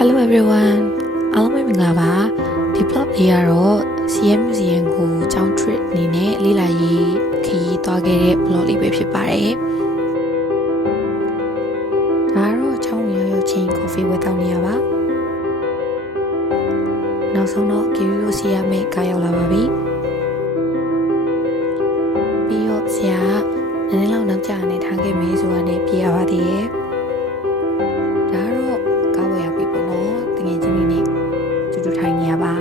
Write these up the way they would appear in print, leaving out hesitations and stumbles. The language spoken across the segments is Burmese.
Hello everyone အားလုံးပဲမင်္ဂလာပါဒီ blog လေးကတော့ CM Museum ကိုကျောင်း trip အနေနဲ့လေ့လာရေးခရီးသွားခဲ့တဲ့ blog လေးပဲဖြစ်ပါတယ်ဒါကတော့ကျောင်းရောက်ချင်း coffee ဝယ်တောင်းနေရပါနောက်ဆုံးတော့ Kiwi ကိုစီရမယ့်ကားရောက်လာပါပြီပြီးတော့ဆရာနည်းနည်းလောက်နောက်ကျနေထားခဲ့မယ်ဆိုတာနဲ့ပြေးရပါသေးရဲ့ဒါကတော့ကားဝယ်ရောက်ပြီပေါ့နော်တကယ်ချင်းလေးနဲ့တူထိုင်နေရပါ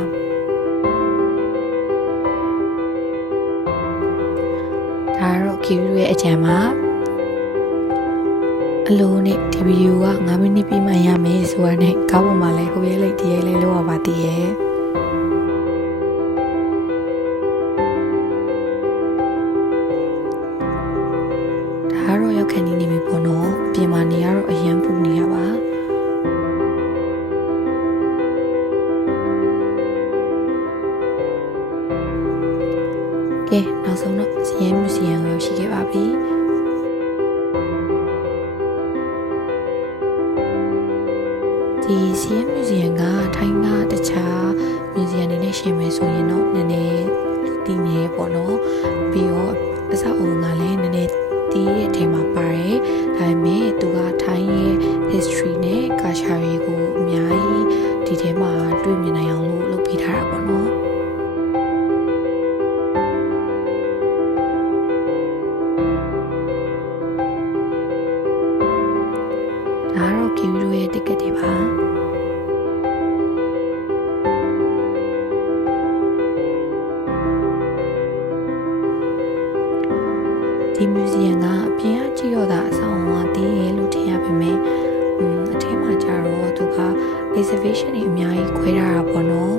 ဒါကတော့ Kiwi ရဲ့အကြံပါအလိုနဲ့ဒီဗီဒီယိုက9မိနစ်ပြီးမှရမယ်ဆိုတာနဲ့ကားပေါ်မှာလည်းဟိုရဲလိုက်ဒီရဲလိုက်လောက်ရပါသေးရဲ့ဒါကတော့ရောက်ခဏနေပြီပေါ့နော်ပြင်မာနေရတော့အရန်ပူနေရပါကဲနောက်ဆုံးတော့စီရင်မှုစီရင်ရောက်ရှိခဲ့ပါပြီဒီစီရင်မှုစီရင်ကထိုင်းကတခြားမြူဇီယံတွေနဲ့ရှင်မယ်ဆိုရင်တော့နည်းနည်းတည်နေပေါ့နော်ပြီးတော့အဆောက်အအုံကလည်းနည်းနည်းတည်ရဲ့အထဲမှာပါတယ်ဒါပေမဲ့သူကထိုင်းရဲ့ history နဲ့ culture တွေကိုအများကြီးဒီထဲမှာတွေ့မြင်နိုင်အောင်လို့လုပ်ပေးထားတာပေါ့နော်ဒါကတော့ Kiwi တို့ရဲ့ ticket တွေပါဒီ museum ကအပြင်အကြည့်တော့တာအဆောင်အဝါတည်ရဲ့လို့ထင်ရပေမဲ့အထဲမှာကျတော့သူက exhibition တွေအများကြီးခွဲထားတာပေါ့နော်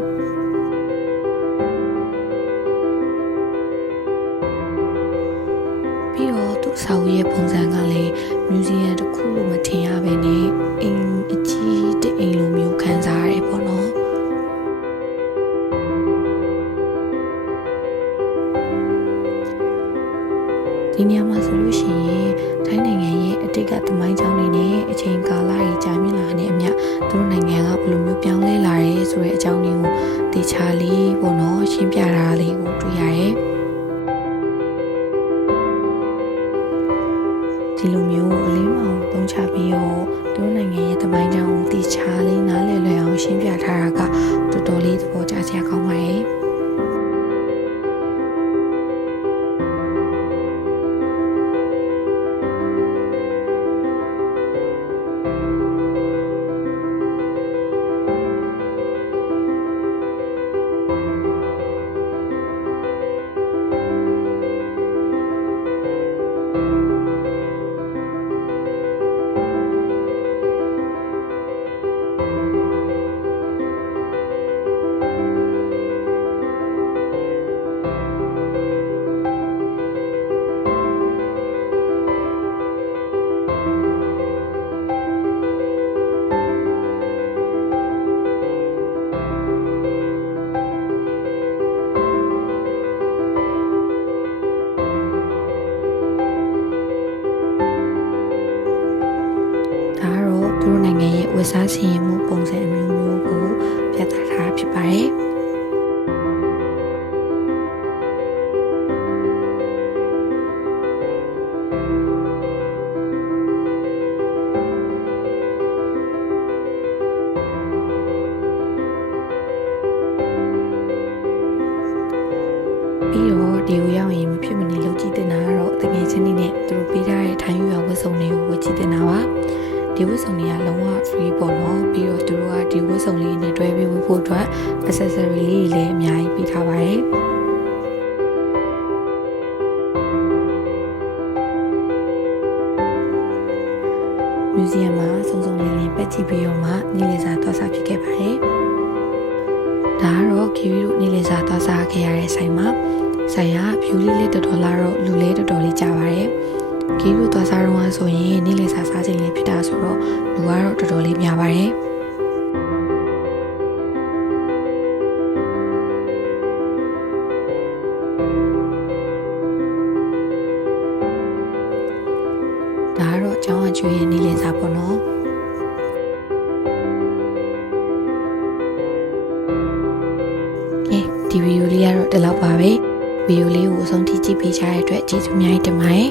ပြီးတော့သူအဆောက်အဦရဲ့ပုံစံကလည်း museum တစ်ခုလို့မထင်ရပဲနဲ့အိမ်အကြီးတဲ့အိမ်လိုမျိုးခံစားရတယ်ပေါ့နော်ဒီနေရာမှာဆိုလို့ရှိရင်ထိုင်းနိုင်ငံရဲ့အတိတ်ကသမိုင်းကြောင်းတွေနဲ့အချိန်ကာလကြီးကြာမြင့်လာတဲ့အမျှသူတို့နိုင်ငံကဘယ်လိုမျိုးပြောင်းလဲလာရဲဆိုတဲ့အကြောင်းလေးကိုတေချာလေးပေါ့နော်ရှင်းပြတာလေးကိုတွေ့ရတယ်ဒီလိုမျိုးအလေးမောင်သုံးချပြီးတော့သူတို့နိုင်ငံရဲ့သမိုင်းကြောင်းကိုတေချာလေးနားလည်လွယ်အောင်ရှင်းပြထားတာကတော်တော်လေးသဘောကျစရာကောင်းပါတယ်သူတို့နိုင်ငံရဲ့ဝတ်စားစီရင်မှုပုံစံအမျိုးမျိုးကိုပြသထားဖြစ်ပါတယ်ပြီးတော့ဒီကိုရောက်ရင်မဖြစ်မနေလုပ်ကြည့်တင်တာကတော့တကယ်ချင်းနေနဲ့သူတို့ပေးထားတဲ့ထိုင်းရွာဝတ်စုံတွေကိုဝတ်ကြည့်တင်တာပါဒီဝတ်စုံတွေကလုံးဝ free ပေါ့နော်ပြီးတော့သူတို့ကဒီဝတ်စုံလေးနဲ့တွဲပြီးဝတ်ဖို့အတွက် accessory လေးတွေလည်းအများကြီးပေးထားပါတယ်မြူဇီယံမှာစုံစုံလင်းလင်းပတ်ကြည့်ပြီးတော့မှနေ့လည်စာသွားစားဖြစ်ခဲ့ပါတယ်ဒါကတော့ Kiwi တို့နေ့လည်စာသွားစားခဲ့ရတဲ့ဆိုင်မှာဆိုင်က view လေးလည်းတော်တော်လာတော့လူလည်းတော်တော်လေးကြာပါတယ်Kiwi တို့သွားစားတော့ဆိုရင်နေ့လည်စာစားချိန်လေးဖြစ်တာဆိုတော့လူကတော့တော်တော်လေးများပါတယ်ဒါကတော့ကျောင်းအကျွေးရဲ့နေ့လည်စာပေါ့နော် ဒီဗီဒီယိုလေးကတော့ဒီလောက်ပါပဲဗီဒီယိုလေးကိုအဆုံးထိကြည့်ပေးကြတဲ့အတွက်ကျေးဇူးအများကြီးတင်ပါတယ်